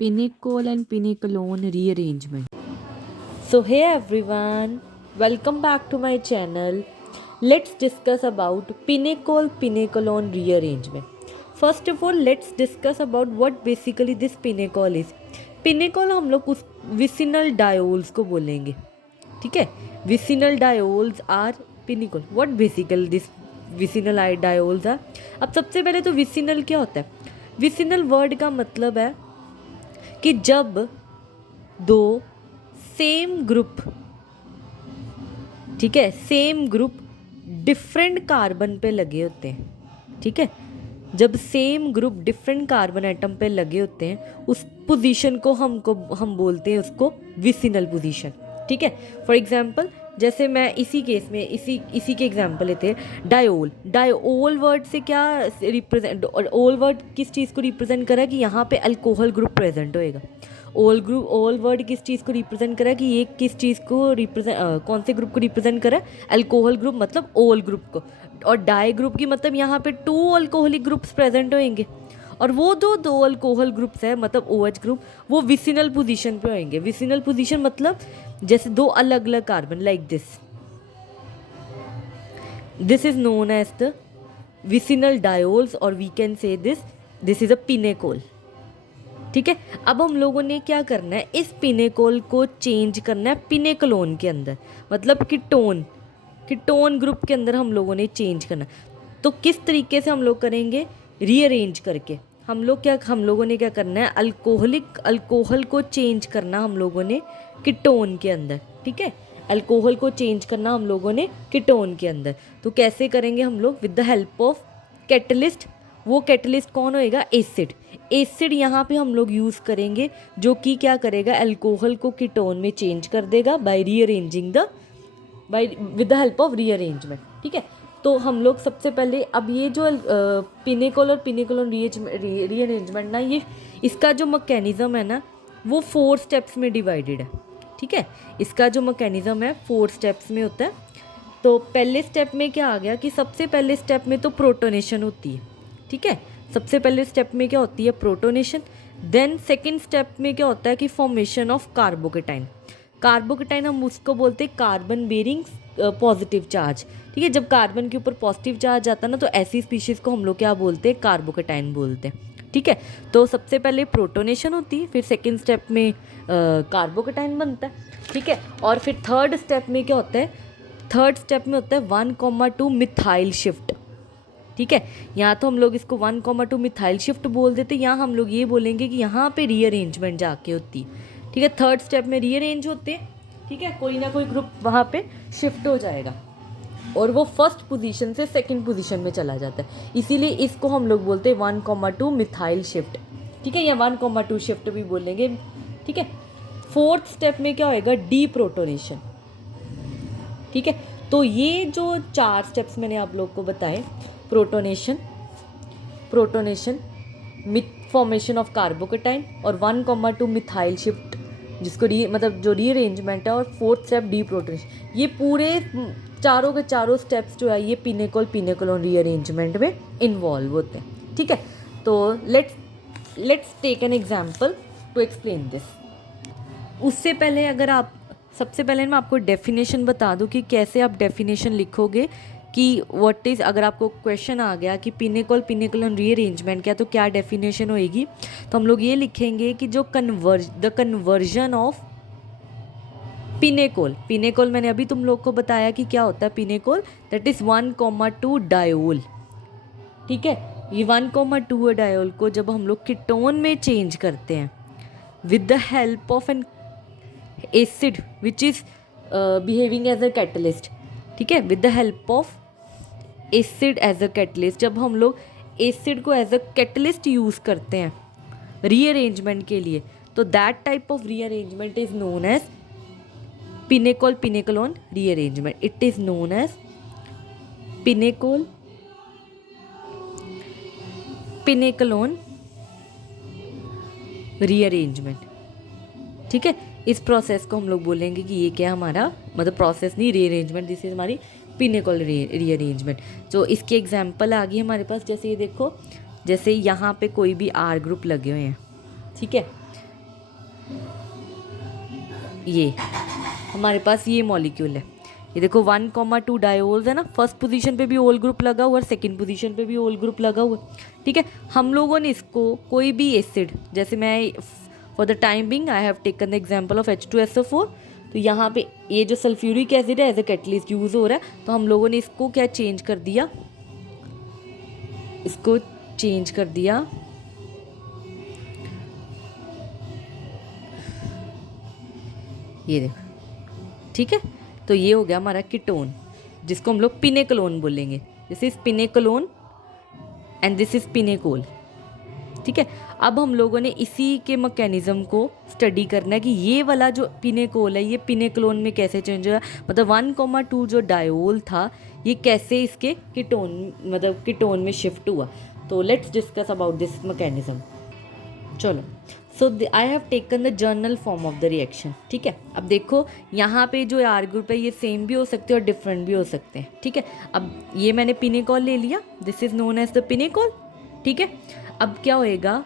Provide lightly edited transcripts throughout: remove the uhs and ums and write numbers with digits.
Pinnacle and Pinnacle rearrangement. So hey everyone, welcome back to my channel. Let's discuss about Pinnacle rearrangement. First of all, let's discuss about what basically this Pinnacle is. Pinnacle हम लोग उस vicinal diols को बोलेंगे, ठीक है. Vicinal diols are Pinnacle. What basically this vicinal diols are? अब सबसे पहले तो vicinal क्या होता है? विसिनल वर्ड का मतलब है कि जब दो सेम ग्रुप, ठीक है, सेम ग्रुप डिफरेंट कार्बन पे लगे होते हैं, ठीक है, जब same group different carbon atom पे लगे होते हैं उस पोजीशन को हम बोलते हैं उसको विसिनल पोजीशन, ठीक है. फॉर एग्जांपल जैसे मैं इसी केस में इसी के एग्जांपल लेते हैं. डायोल वर्ड से क्या रिप्रेजेंट, ओल वर्ड किस चीज़ को रिप्रेजेंट करा कि यहाँ पे अल्कोहल ग्रुप प्रेजेंट होएगा. ओल वर्ड किस चीज़ को रिप्रेजेंट करा कि ये किस चीज़ को रिप्रेजेंट, कौन से ग्रुप को रिप्रेजेंट करा, अल्कोहल ग्रुप मतलब ओल ग्रुप को. और डाई ग्रुप की मतलब यहाँ पे 2 अल्कोहलिक ग्रुप्स प्रेजेंट होंगे और वो जो 2 अल्कोहल ग्रुप्स है मतलब OH ग्रुप वो विसिनल पोजीशन पे होंगे. विसिनल पोजीशन मतलब जैसे 2 अलग अलग carbon like this is known as the vicinal diols और we can say this is a pinacol, ठीक है. अब हम लोगों ने क्या करना है, इस पिनेकोल को चेंज करना है पिनेकलोन के अंदर, मतलब कीटोन ग्रुप के अंदर हम लोगों ने चेंज करना. तो किस तरीके से हम लोग करेंगे, रीअरेंज करके. हम लोगों ने क्या करना है, अल्कोहल को चेंज करना हम लोगों ने कीटोन के अंदर, ठीक है. अल्कोहल को चेंज करना हम लोगों ने कीटोन के अंदर. तो कैसे करेंगे हम लोग, with the help of catalyst. वो कैटलिस्ट कौन होएगा, एसिड यहाँ पे हम लोग यूज़ करेंगे जो कि क्या करेगा, अल्कोहल को कीटोन में चेंज कर देगा with the help of rearrangement, ठीक है. तो हम लोग सबसे पहले अब ये जो पिनेकोल और पिनेकोलोन रीअरेंजमेंट ना, ये इसका जो मैकेनिज़्म है ना वो 4 स्टेप्स में डिवाइडेड है, ठीक है. इसका जो मैकेनिज़्म है 4 स्टेप्स में होता है. तो पहले स्टेप में क्या आ गया कि सबसे पहले स्टेप में तो प्रोटोनेशन होती है, ठीक है. सबसे पहले स्टेप में क्या होती है, प्रोटोनेशन. देन सेकेंड स्टेप में क्या होता है कि फॉर्मेशन ऑफ कार्बोकेटाइन हम उसको बोलते हैं कार्बन बेरिंग पॉजिटिव चार्ज, ठीक है. जब कार्बन के ऊपर पॉजिटिव चार्ज आता है ना तो ऐसी स्पीशीज़ को हम लोग क्या बोलते हैं, कार्बोकेटाइन बोलते हैं, ठीक है. तो सबसे पहले प्रोटोनेशन होती है, फिर सेकेंड स्टेप में कार्बोकेटाइन बनता है, ठीक है. और फिर थर्ड स्टेप में क्या होता है, थर्ड स्टेप में होता है 1,2 मिथाइल शिफ्ट, ठीक है. यहाँ तो हम लोग इसको 1,2 मिथाइल शिफ्ट बोल देते, यहाँ हम लोग ये बोलेंगे कि यहाँ पे रीअरेंजमेंट जाके होती है, ठीक है. थर्ड स्टेप में रीअरेंज होते हैं, ठीक है, कोई ना कोई ग्रुप वहाँ पे शिफ्ट हो जाएगा और वो फर्स्ट पोजीशन से सेकंड पोजीशन में चला जाता है. इसीलिए इसको हम लोग बोलते हैं 1,2 मिथाइल शिफ्ट, ठीक है, या 1,2 शिफ्ट भी बोलेंगे, ठीक है. फोर्थ स्टेप में क्या होएगा, डी प्रोटोनेशन, ठीक है. तो ये जो 4 स्टेप्स मैंने आप लोग को बताए, प्रोटोनेशन, फॉर्मेशन ऑफ कार्बोकेटाइन और 1,2 मिथाइल शिफ्ट जिसको मतलब जो रीअरेंजमेंट है, और फोर्थ स्टेप डी प्रोटोनेशन, ये पूरे चारों के चारों स्टेप्स जो है ये पिनेकोलोन रीअरेंजमेंट में इन्वॉल्व होते हैं, ठीक है. तो let's take an example to explain this. उससे पहले सबसे पहले मैं आपको डेफिनेशन बता दूं कि कैसे आप डेफिनेशन लिखोगे कि व्हाट इज़, अगर आपको क्वेश्चन आ गया कि पिनेकोलोन रीअरेंजमेंट क्या, तो क्या डेफिनेशन होएगी. तो हम लोग ये लिखेंगे कि जो द कन्वर्जन ऑफ पिनेकोल मैंने अभी तुम लोग को बताया कि क्या होता है पिनेकोल, दैट इज़ 1,2 डायोल, ठीक है. ये 1,2 डायोल को जब हम लोग कीटोन में चेंज करते हैं with the help of an acid which is behaving as a catalyst, ठीक है, with the help of acid as a catalyst. जब हम लोग एसिड को एज अ कैटलिस्ट यूज़ करते हैं रीअरेंजमेंट के लिए, तो that type of rearrangement is known as pinacolone rearrangement. It is known as pinacolone rearrangement, ठीक है. इस प्रोसेस को हम लोग बोलेंगे कि ये क्या हमारा, मतलब प्रोसेस नहीं, रीअरेंजमेंट, दिस इज हमारी पिनेकोल रीअरेंजमेंट. जो इसके एग्जांपल आ गई हमारे पास, जैसे ये देखो, जैसे यहाँ पे कोई भी R ग्रुप लगे हुए हैं, ठीक है. ये हमारे पास ये मॉलिक्यूल है, ये देखो 1,2 डायोल्स है ना, फर्स्ट पोजीशन पे भी ओल ग्रुप लगा हुआ है, सेकंड पोजीशन पे भी ओल ग्रुप लगा हुआ है, ठीक है। हम लोगों ने इसको कोई भी एसिड, जैसे मैं for the time being I have taken the example of H2SO4, तो यहाँ पे ये जो सल्फ्यूरिक एसिड है एज ए कैटलिस्ट यूज़ हो रहा है, तो हम लोगों ने इसको क्या चेंज कर दिया, इसको चेंज कर दिया ये देखो, ठीक है। तो ये हो गया हमारा कीटोन, जिसको हम लोग पिनेकोलोन बोलेंगे। This is pinacolone and this is pinacol, ठीक है। अब हम लोगों ने इसी के मैकेनिज्म को स्टडी करना है कि ये वाला जो पिनेकोल है ये पिनेकोलोन में कैसे चेंज हुआ, मतलब 1,2 जो डायोल था ये कैसे इसके कीटोन मतलब कीटोन में शिफ्ट हुआ। तो let's discuss about this mechanism. चलो, so I have taken the general form of the reaction, ठीक है। अब देखो यहाँ पे जो आर ग्रुप है ये सेम भी हो सकते हैं और डिफरेंट भी हो सकते हैं, ठीक है। अब ये मैंने पिनेकोल ले लिया, this is known as the pinacol, ठीक है। अब क्या होएगा,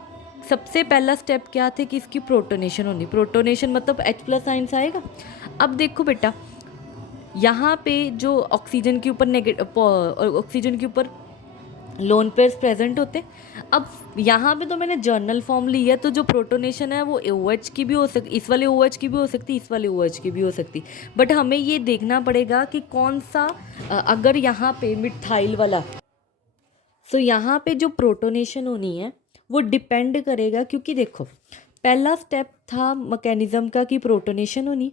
सबसे पहला स्टेप क्या थे कि इसकी प्रोटोनेशन होनी, प्रोटोनेशन मतलब H+ आइंस आएगा। अब देखो बेटा यहाँ पे जो ऑक्सीजन के ऊपर ऑक्सीजन के ऊपर लोन पेयर्स प्रेजेंट होते हैं। अब यहाँ पे तो मैंने जर्नल फॉर्म ली है, तो जो प्रोटोनेशन है वो OH की भी हो सकती, इस वाले OH की भी हो सकती, इस वाले OH की भी हो सकती, बट हमें ये देखना पड़ेगा कि कौन सा अगर यहाँ पे मिथाइल वाला, सो यहाँ पे जो प्रोटोनेशन होनी है वो डिपेंड करेगा, क्योंकि देखो पहला स्टेप था मैकेनिज्म का कि प्रोटोनेशन होनी,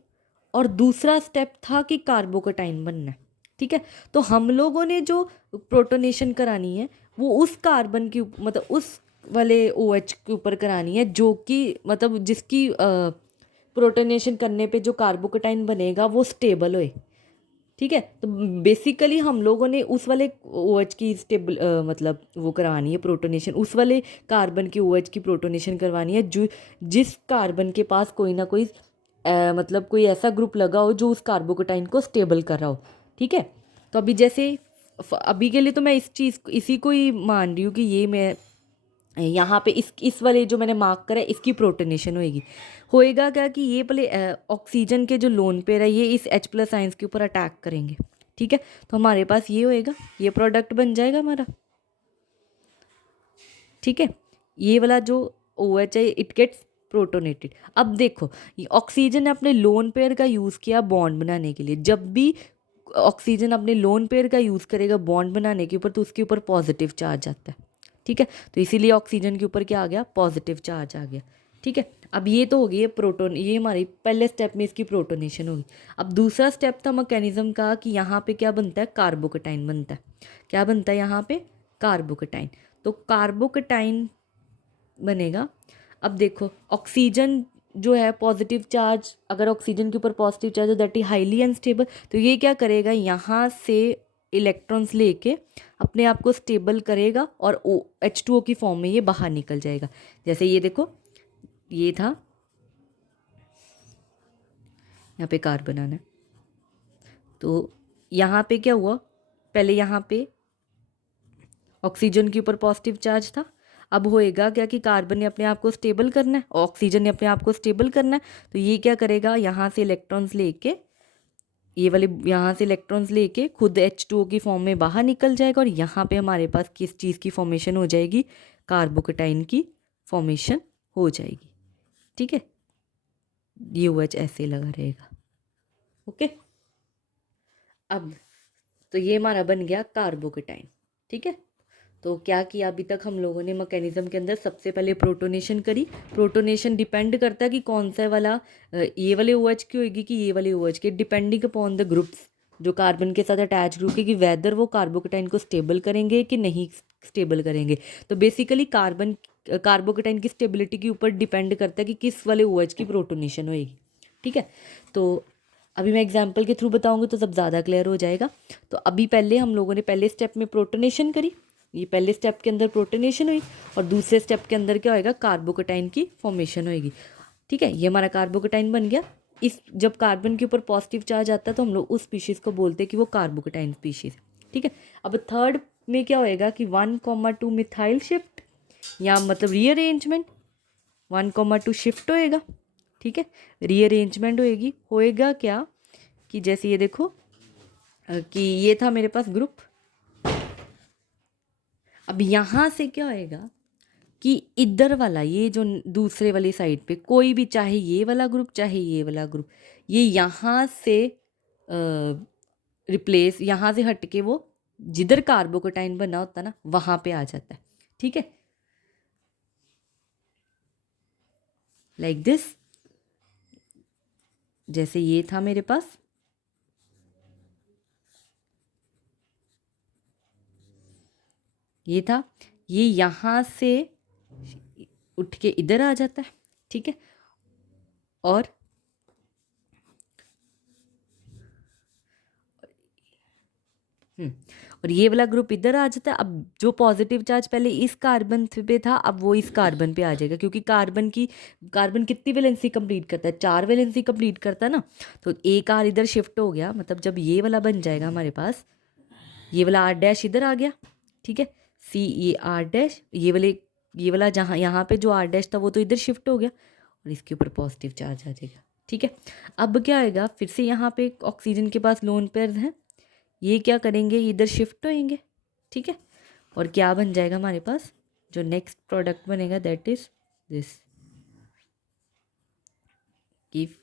और दूसरा स्टेप था कि कार्बोकटाइन बनना है, ठीक है। तो हम लोगों ने जो प्रोटोनेशन करानी है वो उस कार्बन के मतलब उस वाले OH के ऊपर करानी है जो कि मतलब जिसकी प्रोटोनेशन करने पे जो कार्बोकटाइन बनेगा वो स्टेबल होए, ठीक है। तो बेसिकली हम लोगों ने उस वाले OH की स्टेबल मतलब वो करवानी है प्रोटोनेशन, उस वाले कार्बन की OH की प्रोटोनेशन करवानी है जो जिस कार्बन के पास कोई ना कोई मतलब कोई ऐसा ग्रुप लगा हो जो उस कार्बोकटाइन को स्टेबल कर रहा हो, ठीक है। तो अभी जैसे अभी के लिए तो मैं इसी को ही मान रही हूँ कि ये मैं यहाँ पे इस वाले जो मैंने मार्क करा है इसकी प्रोटोनेशन होएगा क्या कि ये पहले ऑक्सीजन के जो लोन पेयर है ये इस H+ आइंस के ऊपर अटैक करेंगे, ठीक है। तो हमारे पास ये होएगा, ये प्रोडक्ट बन जाएगा हमारा, ठीक है। ये वाला जो OH है इट गेट्स प्रोटोनेटेड। अब देखो ये ऑक्सीजन ने अपने लोन पेयर का यूज़ किया बॉन्ड बनाने के लिए, जब भी ऑक्सीजन अपने लोन पेयर का यूज़ करेगा बॉन्ड बनाने के ऊपर तो उसके ऊपर पॉजिटिव चार्ज आता है, ठीक है। तो इसीलिए ऑक्सीजन के ऊपर क्या आ गया, पॉजिटिव चार्ज आ गया, ठीक है। अब ये तो हो गई है प्रोटोन, ये हमारी पहले स्टेप में इसकी प्रोटोनेशन होगी। अब दूसरा स्टेप था मैकेनिज्म का कि यहाँ पे क्या बनता है, कार्बोकटाइन बनता है। क्या बनता है यहाँ पे, कार्बोकटाइन। तो कार्बोकटाइन बनेगा। अब देखो ऑक्सीजन जो है पॉजिटिव चार्ज, अगर ऑक्सीजन के ऊपर पॉजिटिव चार्ज है दैट इज हाईली अनस्टेबल, तो ये क्या करेगा यहाँ से इलेक्ट्रॉन्स लेके अपने आप को स्टेबल करेगा और H2O की फॉर्म में ये बाहर निकल जाएगा। जैसे ये देखो ये था, यहाँ पे कार्बन आना है, तो यहाँ पे क्या हुआ, पहले यहाँ पे ऑक्सीजन के ऊपर पॉजिटिव चार्ज था, अब होएगा क्या कि कार्बन ने अपने आप को स्टेबल करना है, ऑक्सीजन ने अपने आप को स्टेबल करना है, तो ये क्या करेगा यहाँ से इलेक्ट्रॉन्स लेके, ये वाले यहाँ से इलेक्ट्रॉन्स लेके खुद H2O की फॉर्म में बाहर निकल जाएगा और यहाँ पे हमारे पास किस चीज़ की फॉर्मेशन हो जाएगी, कार्बोकटाइन की फॉर्मेशन हो जाएगी, ठीक है। ये OH ऐसे लगा रहेगा, ओके। अब तो ये हमारा बन गया कार्बोकटाइन, ठीक है। तो क्या किया अभी तक हम लोगों ने मैकेनिज्म के अंदर, सबसे पहले प्रोटोनेशन करी। प्रोटोनेशन डिपेंड करता है कि कौन सा वाला ये वाले OH की होगी कि ये वाले OH की, डिपेंडिंग अपॉन द ग्रुप्स जो कार्बन के साथ अटैच ग्रुप है कि वेदर वो कार्बोकटाइन को स्टेबल करेंगे कि नहीं स्टेबल करेंगे। तो बेसिकली कार्बोकटाइन की स्टेबिलिटी के ऊपर डिपेंड करता है कि किस वाले OH की प्रोटोनेशन होएगी, ठीक है। तो अभी मैं एग्जाम्पल के थ्रू बताऊँगी तो सब ज़्यादा क्लियर हो जाएगा। तो अभी पहले हम लोगों ने पहले स्टेप में प्रोटोनेशन करी, ये पहले स्टेप के अंदर प्रोटोनेशन हुई और दूसरे स्टेप के अंदर क्या होएगा, कार्बोकटाइन की फॉर्मेशन होएगी, ठीक है। ये हमारा कार्बोकटाइन बन गया। इस जब कार्बन के ऊपर पॉजिटिव चार्ज आता है तो हम लोग उस स्पीशीज़ को बोलते हैं कि वो कार्बोकटाइन स्पीशीज़, ठीक है। अब थर्ड में क्या होएगा कि 1,2 मिथाइल शिफ्ट या मतलब रीअरेंजमेंट, 1,2 शिफ्ट होएगा, ठीक है। रीअरेंजमेंट होएगा क्या कि जैसे ये देखो कि ये था मेरे पास ग्रुप, अब यहाँ से क्या होएगा कि इधर वाला ये जो दूसरे वाली साइड पे कोई भी, चाहे ये वाला ग्रुप चाहे ये वाला ग्रुप, ये यहाँ से रिप्लेस, यहाँ से हट के वो जिधर कार्बोकेटाइन बना होता ना वहाँ पे आ जाता है। ठीक है, लाइक दिस। जैसे ये था मेरे पास, ये था, ये यहाँ से उठ के इधर आ जाता है। ठीक है, और और ये वाला ग्रुप इधर आ जाता है। अब जो पॉजिटिव चार्ज पहले इस कार्बन पे था अब वो इस कार्बन पे आ जाएगा, क्योंकि कार्बन कितनी वैलेंसी कंप्लीट करता है, 4 वैलेंसी कंप्लीट करता है ना। तो एक आर इधर शिफ्ट हो गया, मतलब जब ये वाला बन जाएगा हमारे पास, ये वाला आर डैश इधर आ गया। ठीक है, सी ये आर डैश, ये वाला जहाँ यहाँ पे जो आर डैश था वो तो इधर शिफ्ट हो गया और इसके ऊपर पॉजिटिव चार्ज आ जाएगा। ठीक है, अब क्या आएगा, फिर से यहाँ पे ऑक्सीजन के पास लोन पेयर हैं, ये क्या करेंगे, इधर शिफ्ट होएंगे। ठीक है, और क्या बन जाएगा हमारे पास, जो नेक्स्ट प्रोडक्ट बनेगा that is this, give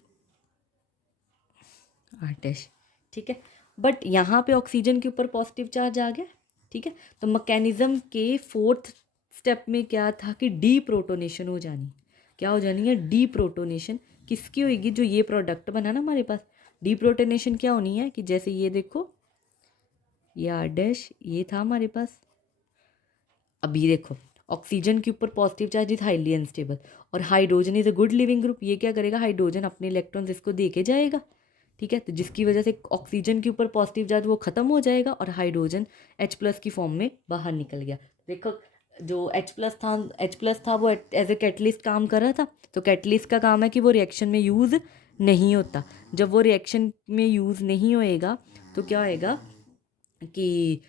are dash. ठीक है, बट यहाँ पे ऑक्सीजन के ऊपर पॉजिटिव चार्ज आ गया। ठीक है, तो मैकेनिज्म के 4th स्टेप में क्या था कि डी प्रोटोनेशन हो जानी। क्या हो जानी है, डी प्रोटोनेशन। किसकी होगी, जो ये प्रोडक्ट बना ना हमारे पास, डी प्रोटोनेशन क्या होनी है कि जैसे ये देखो, ये आर डैश ये था हमारे पास, अब ये देखो ऑक्सीजन के ऊपर positive charge is highly unstable और hydrogen is a good living group. ये क्या करेगा, हाइड्रोजन अपने इलेक्ट्रॉन्स इसको दे के जाएगा। ठीक है, तो जिसकी वजह से ऑक्सीजन के ऊपर पॉजिटिव चार्ज वो खत्म हो जाएगा और हाइड्रोजन H+ की फॉर्म में बाहर निकल गया। देखो जो H+ था वो एज ए कैटलिस्ट काम कर रहा था। तो कैटलिस्ट का काम है कि वो रिएक्शन में यूज़ नहीं होता। जब वो रिएक्शन में यूज़ नहीं होएगा तो क्या होएगा कि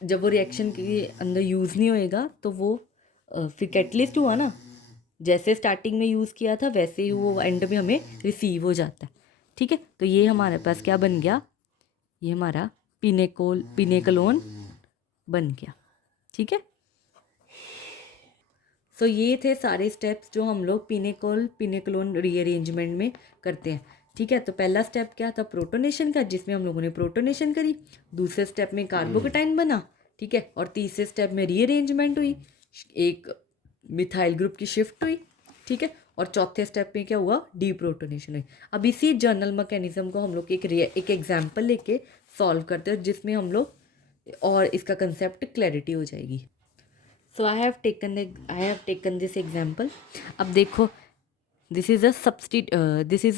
जब वो रिएक्शन के अंदर यूज़ नहीं होएगा तो वो फिर कैटलिस्ट हुआ ना, जैसे स्टार्टिंग में यूज़ किया था वैसे ही वो एंड में हमें रिसीव हो जाता है। ठीक है, तो ये हमारे पास क्या बन गया, ये हमारा पिनेकलोन बन गया। ठीक है, सो ये थे सारे स्टेप्स जो हम लोग पिनेकलोन रीअरेंजमेंट में करते हैं। ठीक है, तो पहला स्टेप क्या था, प्रोटोनेशन का, जिसमें हम लोगों ने प्रोटोनेशन करी। दूसरे स्टेप में कार्बोकेटाइन बना। ठीक है, और तीसरे स्टेप में रीअरेंजमेंट हुई, एक मिथाइल ग्रुप की शिफ्ट हुई। ठीक है, और चौथे स्टेप में क्या हुआ, डीप्रोटोनेशन हुई। अब इसी जर्नल मैकेनिज्म को हम लोग एक एग्जाम्पल लेके सॉल्व करते हैं, जिसमें हम लोग और इसका कंसेप्ट क्लैरिटी हो जाएगी। So I have taken this example. अब देखो, this is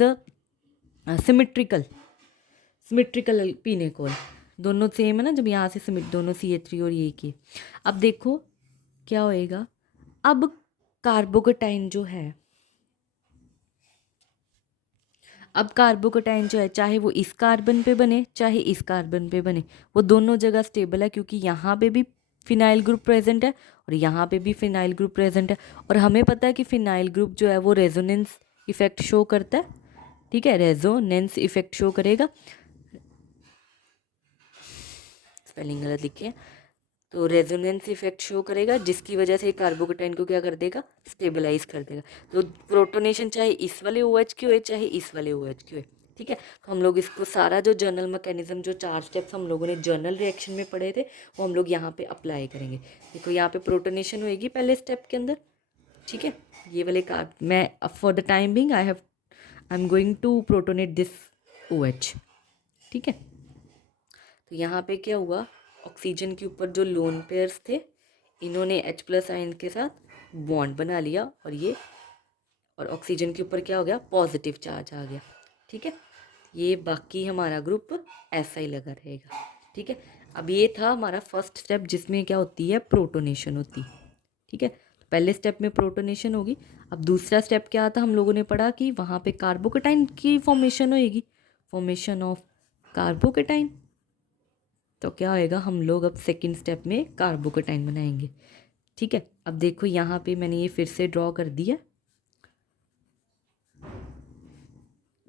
a symmetrical pinacol. दोनों सेम है ना, जब यहाँ से दोनों CH3 और ये की। अब देखो क्या होएगा, अब कार्बोकेटाइन जो है, चाहे वो इस कार्बन पे बने चाहे इस कार्बन पे बने, वो दोनों जगह स्टेबल है, क्योंकि यहाँ पे भी फिनाइल ग्रुप प्रेजेंट है और यहाँ पे भी फिनाइल ग्रुप प्रेजेंट है। और हमें पता है कि फिनाइल ग्रुप जो है वो रेजोनेंस इफेक्ट शो करता है। ठीक है, रेजोनेंस इफेक्ट शो करेगा, स्पेलिंग गलत लिखे हैं, तो रेजोनेंस इफेक्ट शो करेगा, जिसकी वजह से कार्बोकेटाइन को क्या कर देगा, स्टेबलाइज कर देगा। तो प्रोटोनेशन चाहे इस वाले OH की हो चाहे इस वाले OH की हो। ठीक है, तो हम लोग इसको सारा जो जर्नल मैकेनिज्म, जो 4 स्टेप्स हम लोगों ने जर्नल रिएक्शन में पढ़े थे, वो हम लोग यहाँ पे अप्लाई करेंगे। देखो यहाँ पे प्रोटोनेशन होएगी पहले स्टेप के अंदर। ठीक है, ये वाले मैं for the time being I am going to protonate this OH। ठीक है, तो यहाँ पे क्या हुआ, ऑक्सीजन के ऊपर जो लोन पेयर्स थे, इन्होंने H+ आयन के साथ बॉन्ड बना लिया और ऑक्सीजन के ऊपर क्या हो गया, पॉजिटिव चार्ज आ गया। ठीक है, ये बाकी हमारा ग्रुप ऐसा ही लगा रहेगा। ठीक है, अब ये था हमारा फर्स्ट स्टेप, जिसमें क्या होती है, प्रोटोनेशन होती। ठीक है, तो पहले स्टेप में प्रोटोनेशन होगी। अब दूसरा स्टेप क्या था, हम लोगों ने पढ़ा कि वहाँ पे कार्बोकेटाइन की फॉर्मेशन होएगी, फॉर्मेशन ऑफ कार्बोकेटाइन। तो क्या होएगा, हम लोग अब सेकंड स्टेप में कार्बोकेटाइन बनाएंगे। ठीक है, अब देखो यहाँ पे मैंने ये फिर से ड्रॉ कर दिया।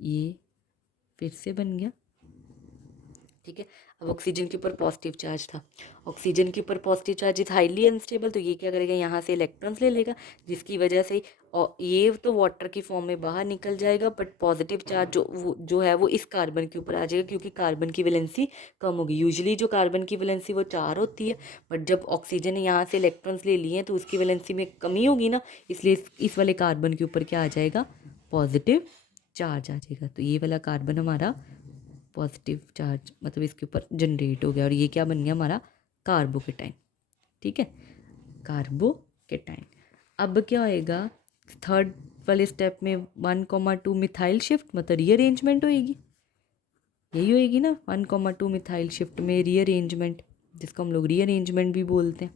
ये फिर से बन गया, ठीक है। अब ऑक्सीजन के ऊपर पॉजिटिव चार्ज था, ऑक्सीजन के ऊपर positive charge is highly unstable, तो ये क्या करेगा, यहाँ से इलेक्ट्रॉन्स ले लेगा, जिसकी वजह से और ये तो वाटर की फॉर्म में बाहर निकल जाएगा, बट पॉजिटिव चार्ज जो है वो इस कार्बन के ऊपर आ जाएगा, क्योंकि कार्बन की वैलेंसी कम होगी। यूजुअली जो कार्बन की वैलेंसी वो 4 होती है, बट जब ऑक्सीजन ने यहाँ से इलेक्ट्रॉन्स ले लिए हैं तो उसकी वैलेंसी में कमी होगी ना, इसलिए इस वाले कार्बन के ऊपर क्या आ जाएगा, पॉजिटिव चार्ज आ जाएगा। तो ये वाला कार्बन हमारा पॉजिटिव चार्ज मतलब इसके ऊपर जनरेट हो गया, और ये क्या बन गया हमारा, कार्बोकेटाइन, ठीक है, कार्बोकेटाइन। अब क्या होएगा, थर्ड वाले स्टेप में 1,2 मिथाइल शिफ्ट मतलब रीअरेंजमेंट होएगी, यही होएगी ना, 1,2 मिथाइल शिफ्ट में रीअरेंजमेंट, जिसको हम लोग रीअरेंजमेंट भी बोलते हैं,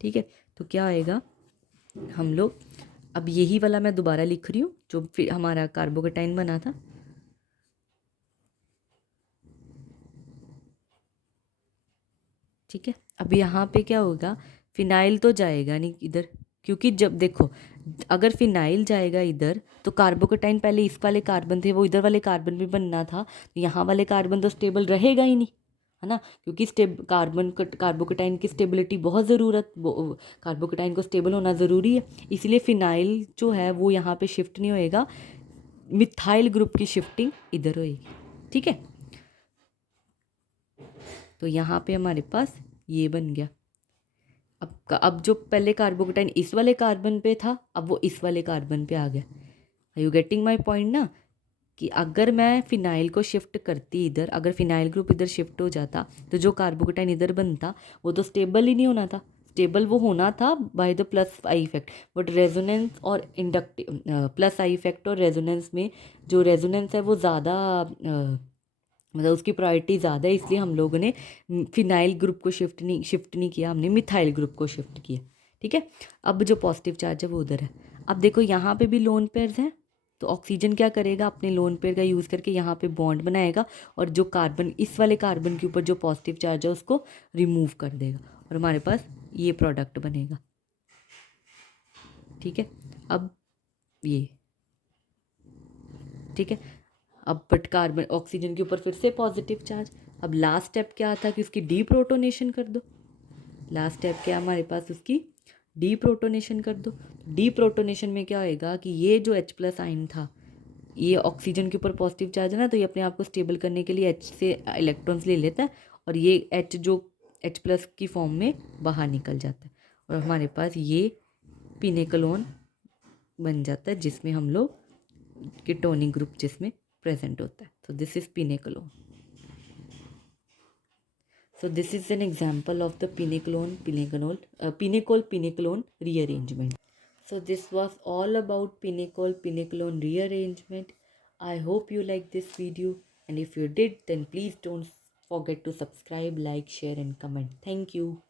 ठीक है। तो क्या आएगा, हम लोग अब यही वाला मैं दोबारा लिख रही हूँ जो फिर हमारा कार्बोकेटाइन बना था, ठीक है। अब यहाँ पे क्या होगा, फिनाइल तो जाएगा नहीं इधर, क्योंकि जब देखो अगर फिनाइल जाएगा इधर तो कार्बोकेटाइन पहले इस वाले कार्बन थे वो इधर वाले कार्बन भी बनना था, तो यहाँ वाले कार्बन तो स्टेबल रहेगा ही नहीं, है ना, क्योंकि कार्बोकेटाइन की स्टेबिलिटी बहुत ज़रूरत, कार्बोकेटाइन को स्टेबल होना ज़रूरी है, इसलिए फिनाइल जो है वो यहाँ पे शिफ्ट नहीं होएगा, मिथाइल ग्रुप की शिफ्टिंग इधर होएगी, ठीक है। तो यहाँ पे हमारे पास ये बन गया। अब जो पहले कार्बोकेटाइन इस वाले कार्बन पे था, अब वो इस वाले कार्बन पे आ गया। Are you getting my point ना, कि अगर मैं फिनाइल को शिफ्ट करती इधर, अगर फिनाइल ग्रुप इधर शिफ्ट हो जाता तो जो कार्बोकेटाइन इधर बनता वो तो स्टेबल ही नहीं होना था, स्टेबल वो होना था by the plus I effect, but resonance और इंडक्टिव प्लस आई इफेक्ट और रेजोनेंस में जो रेजोनेंस है वो ज़्यादा मतलब उसकी प्रायोरिटी ज़्यादा है, इसलिए हम लोगों ने फिनाइल ग्रुप को शिफ्ट नहीं किया, हमने मिथाइल ग्रुप को शिफ्ट किया, ठीक है। अब जो पॉजिटिव चार्ज है वो उधर है। अब देखो यहाँ पे भी लोन पेयर्स हैं, तो ऑक्सीजन क्या करेगा, अपने लोन पेयर का यूज़ करके यहाँ पे बॉन्ड बनाएगा, और जो कार्बन इस वाले कार्बन के ऊपर जो पॉजिटिव चार्ज है उसको रिमूव कर देगा, और हमारे पास ये प्रोडक्ट बनेगा, ठीक है। अब ये, ठीक है। अब बट कार्बन ऑक्सीजन के ऊपर फिर से पॉजिटिव चार्ज। अब लास्ट स्टेप क्या था कि उसकी डीप्रोटोनेशन कर दो, लास्ट स्टेप क्या हमारे पास, उसकी डीप्रोटोनेशन कर दो। डीप्रोटोनेशन में क्या होएगा कि ये जो H+ आयन था, ये ऑक्सीजन के ऊपर पॉजिटिव चार्ज है ना, तो ये अपने आप को स्टेबल करने के लिए H से इलेक्ट्रॉन्स ले लेता है, और ये H जो H+ की फॉर्म में बाहर निकल जाता है, और हमारे पास ये पिनेकलोन बन जाता है, जिसमें हम लोग कीटोनिक ग्रुप जिसमें प्रेजेंट होता है। So this is pinecolone. So this is an example of the pinecol-pinecolone rearrangement. So this was all about pinecol-pinecolone rearrangement. I hope you liked this video, and if you did, then please don't forget to subscribe, like, share and comment. Thank you.